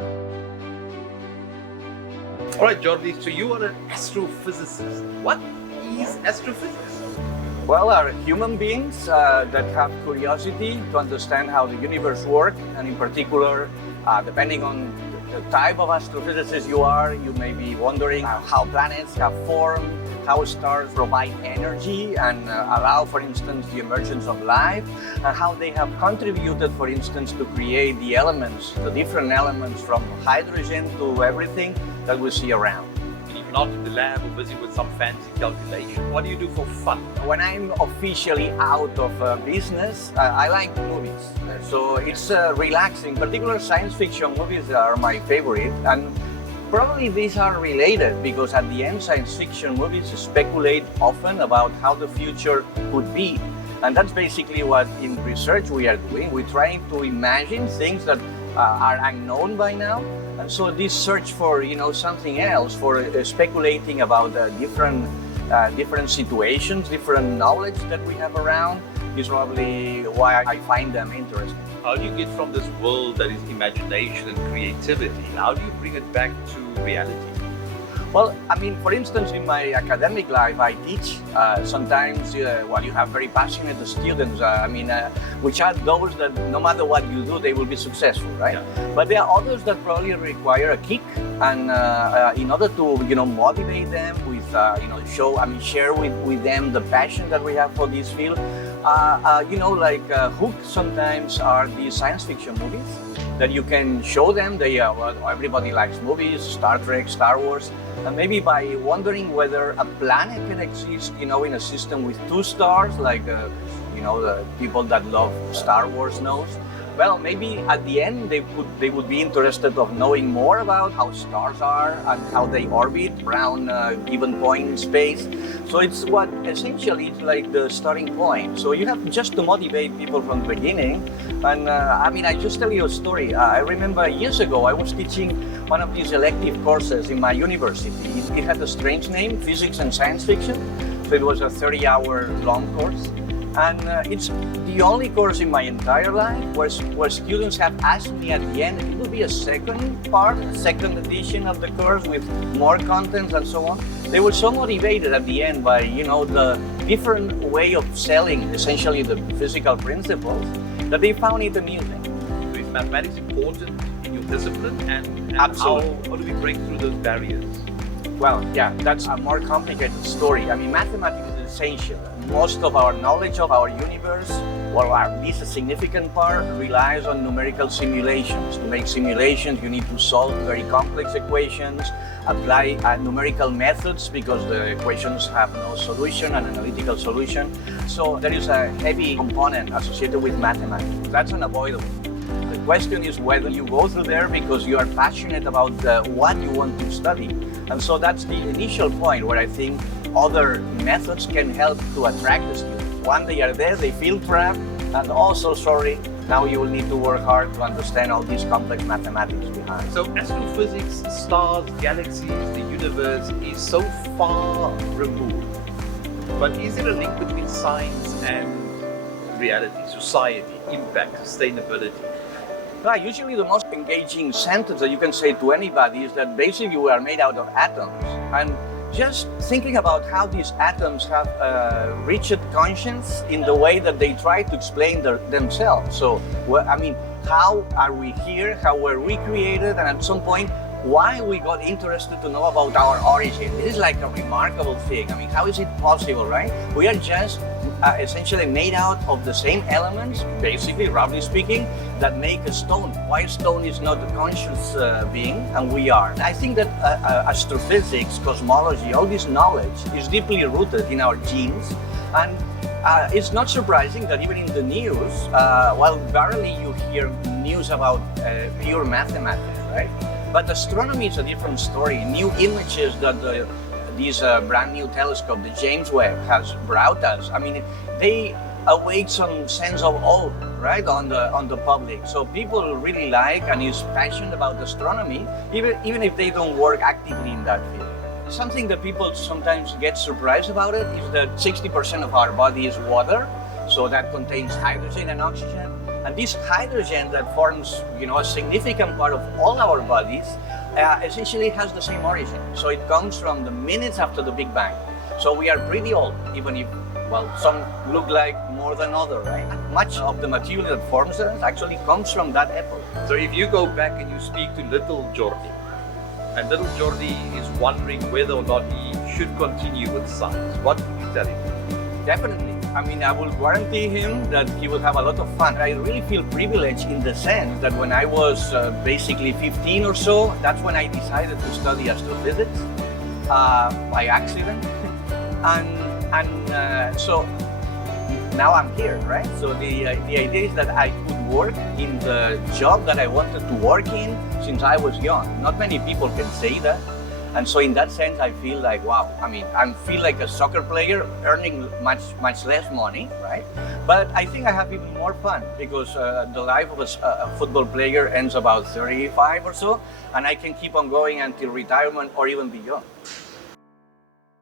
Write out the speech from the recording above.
All right, Jordi, so you are an astrophysicist. What is astrophysics? Well, are human beings that have curiosity to understand how the universe works, and in particular, depending on the type of astrophysicist you are, you may be wondering how planets have formed, how stars provide energy and allow, for instance, the emergence of life, and how they have contributed, for instance, to create the elements, the different elements from hydrogen to everything that we see around. And if you're not in the lab or busy with some fancy calculation, what do you do for fun? When I'm officially out of business, I like movies. So it's relaxing. Particular science fiction movies are my favorite. And probably these are related because at the end, science fiction movies speculate often about how the future could be. And that's basically what in research we are doing. We're trying to imagine things that are unknown by now. And so this search for, something else, for speculating about different situations, different knowledge that we have around is probably why I find them interesting. How do you get from this world that is imagination and creativity? How do you bring it back to reality? Well, for instance, in my academic life, I teach. Sometimes, you have very passionate students, which are those that no matter what you do, they will be successful, right? Yeah. But there are others that probably require a kick, and in order to, motivate them with, share with them the passion that we have for this field. Hook sometimes are these science fiction movies that you can show them. Everybody likes movies, Star Trek, Star Wars, and maybe by wondering whether a planet can exist, in a system with two stars, like, the people that love Star Wars knows. Well, maybe at the end they would be interested of knowing more about how stars are and how they orbit around a given point in space. So it's essentially it's like the starting point. So you have just to motivate people from the beginning. And I just tell you a story. I remember years ago I was teaching one of these elective courses in my university. It had a strange name, Physics and Science Fiction. So it was a 30-hour long course. And it's the only course in my entire life where students have asked me at the end if it would be a second part, a second edition of the course with more contents and so on. They were so motivated at the end by, the different way of selling essentially the physical principles that they found it amusing. So is mathematics important in your discipline? And Absolutely. How do we break through those barriers? Well, yeah, that's a more complicated story. Mathematics is essential. Most of our knowledge of our universe, or at least a significant part, relies on numerical simulations. To make simulations, you need to solve very complex equations, apply numerical methods because the equations have no solution, an analytical solution. So there is a heavy component associated with mathematics. That's unavoidable. The question is whether you go through there because you are passionate about what you want to study. And so that's the initial point where I think other methods can help to attract the students. Once they are there, they feel trapped, and also, now you will need to work hard to understand all these complex mathematics behind. So astrophysics, stars, galaxies, the universe is so far removed. But is there a link between science and reality, society, impact, sustainability? Usually the most engaging sentence that you can say to anybody is that basically we are made out of atoms. And just thinking about how these atoms have reached conscience in the way that they try to explain themselves. So, how are we here? How were we created? And at some point, why we got interested to know about our origin. This is like a remarkable thing. How is it possible, right? We are just essentially made out of the same elements, basically, roughly speaking, that make a stone. Why stone is not a conscious being, and we are. I think that astrophysics, cosmology, all this knowledge is deeply rooted in our genes, and it's not surprising that even in the news, barely you hear news about pure mathematics, right? But astronomy is a different story. New images that this brand new telescope, the James Webb, has brought us. They awake some sense of awe, right, on the public. So people really like and is passionate about astronomy, even if they don't work actively in that field. Something that people sometimes get surprised about it is that 60% of our body is water, so that contains hydrogen and oxygen. And this hydrogen that forms, a significant part of all our bodies, essentially has the same origin. So it comes from the minutes after the Big Bang. So we are pretty old, even if, some look like more than others, right? Much of the material that forms us actually comes from that epoch. So if you go back and you speak to little Jordi, and little Jordi is wondering whether or not he should continue with science, what would you tell him? Definitely. I mean, I will guarantee him that he will have a lot of fun. I really feel privileged in the sense that when I was basically 15 or so, that's when I decided to study astrophysics by accident. So now I'm here, right? So the idea is that I could work in the job that I wanted to work in since I was young. Not many people can say that. And so in that sense, I feel like, wow, I feel like a soccer player earning much less money, right? But I think I have even more fun because the life of a football player ends about 35 or so, and I can keep on going until retirement or even beyond.